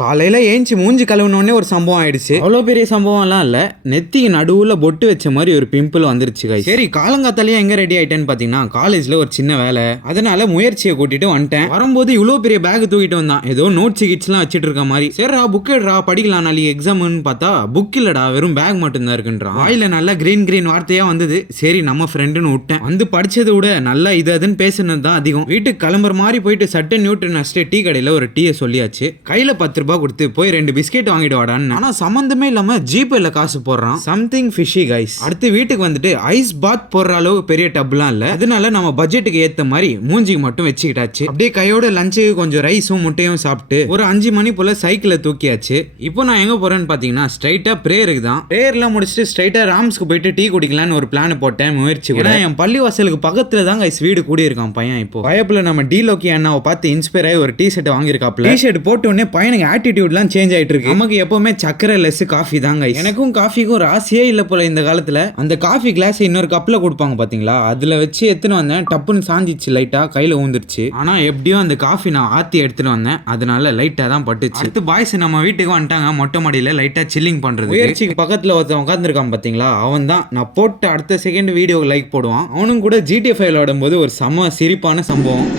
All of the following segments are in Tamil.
காலையில ஏஞ்சி மூஞ்சி கழுவுனோடனே ஒரு சம்பவம் ஆயிடுச்சு. அவ்வளோ பெரிய சம்பவம்லாம் இல்ல, நெத்திக்கு நடுவுல பொட்டு வச்ச மாதிரி ஒரு பிம்பிள் வந்துருச்சு guys. சரி காலங்காத்தாலேயே எங்க ரெடி ஆயிட்டேன்னு பாத்தீங்கன்னா காலேஜ்ல ஒரு சின்ன வேலை, அதனால முயற்சியை கூட்டிட்டு வந்துட்டேன். வரும்போது இவ்வளவு பெரிய பேக் தூக்கிட்டு வந்தான், ஏதோ நோட்ஸ் கிட்ஸ்லாம் வச்சிட்டு இருக்க மாதிரி. சரிடா புக் எடுறா படிக்கலாம் நாளைக்கு எக்ஸாம்னு பார்த்தா புக் இல்லடா வெறும் பேக் மட்டும் தான் இருக்குன்றான். வாயில நல்லா கிரீன் வார்த்தையா வந்தது. சரி நம்ம ஃப்ரெண்டுன்னு விட்டேன். வந்து படிச்சதை விட நல்லா இது அதுன்னு பேசுனது தான் அதிகம். வீட்டுக்கு கிளம்புற மாதிரி போயிட்டு சட்டை நியூட்டன் அஸ்டே டீ கடையில ஒரு டீயை சொல்லியாச்சு. கையில 10 ரூபாய் கொடுத்து போய் 2 பிஸ்கெட் வாங்கிட்டு வாடான்னு. ஆனா சம்பந்தமே இல்லாம ஜிபேல காசு போடுறான். Something fishy guys. அடுத்து வீட்டுக்கு வந்துட்டு ஐஸ் பாத் போடுற அளவு பெரிய டப்லாம் இல்ல, அதனால நம்ம பட்ஜெட்டுக்கு ஏத்த மாதிரி மூஞ்சிக்கு மட்டும் வச்சுக்கிட்டாச்சு. அப்படியே கையோட லஞ்சுக்கு கொஞ்சம் ரைஸும் முட்டையும் சாப்பிட்டு ஒரு 5 மணி போல சைக்கிளை தூக்கியாச்சு. இப்போ நான் எங்க போறேன்னு பாத்தீங்கன்னா ஸ்ட்ரைட்டா பிரேயருக்கு தான். பிரேயர்லாம் முடிச்சுட்டு ஸ்ட்ரைட்டா ராம்ஸ்க்கு போயிட்டு டீ குடிக்கலான்னு ஒரு பிளான் போட்டேன். முயற்சி கூட என் பள்ளி வாசலுக்கு பக்கத்துல தான் கைஸ் வீடு கூடி இருக்கான் பையன். இப்போ பயப்புல நம்ம டீலோக்கி அண்ணாவை பார்த்து இன்ஸ்பயர் ஆகி ஒரு டீ ஷர்ட் வாங்கியிருக்காப்ல. டீ ஷர்ட் போட்ட உடனே பையனுக்கு ஆட்டிடியூட் சேஞ்ச் ஆயிட்டு இருக்கு. நமக்கு எப்பவுமே சக்கரை லெஸ் காஃபி தாங்க. எனக்கும் காஃபிக்கும் ராசியே இல்ல போல இந்த காலத்துல. அந்த காஃபி கிளாஸ் இன்னொரு கப்ல கொடுப்பாங்க பாத்தீங்களா, அதுல வச்சு எடுத்துன்னு வந்தேன். டப்புன்னு சாஞ்சிச்சு, லைட்டா கையில ஊந்துருச்சு. ஆனா எப்படியோ அந்த காஃபி நான் ஆத்தி எடுத்துட்டு வந்தேன், அதனால லைட்டா தான் பட்டுச்சு. அடுத்து பாய்ஸ் நம்ம வீட்டுக்கு வந்துட்டாங்க. மொட்டை மாடியில லைட்டா சில்லிங் பண்றது. முயற்சிக்கு பக்கத்துல ஒருத்தன் உட்காந்துருக்கான் பாத்தீங்களா, அவன் தான். நான் போட்ட அடுத்த செகண்ட் வீடியோ லைக் போடுவான். அவனும் கூட GTA 5 விளையாடும் போது ஒரு செம சிரிப்பான சம்பவம்.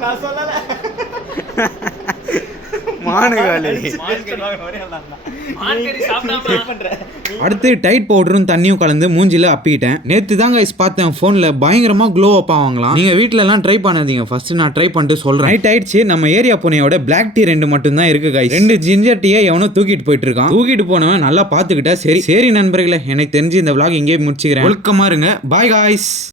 நான் சொல்லல அடுத்து டைட் பவுடரும் தண்ணியும் கலந்து மூஞ்சில அப்பிட்டேன். நேத்து தான் கைஸ் பார்த்தேன் போன்ல பயங்கரமா க்ளோ அப் ஆவாங்களாம். நீங்க வீட்ல எல்லாம் ட்ரை பண்ணாதீங்க, ஃபர்ஸ்ட் நான் ட்ரை பண்ணிட்டு சொல்றேன். நைட் ஆயிடுச்சு. நம்ம ஏரியா பூனையோட பிளாக் டீ 2 மட்டும் தான் இருக்கு கைஸ். 2 ஜிஞ்சர் டீயை எவனோ தூக்கிட்டு போயிட்டு இருக்கான். தூக்கிட்டு போனவன் நல்லா பாத்துக்கிட்டா சரி. சரி நண்பர்களே, எனக்கு தெரிஞ்சு இந்த vlog இங்கே முடிச்சுக்கிறேன். ஒழுக்கமா இருங்க. Bye guys.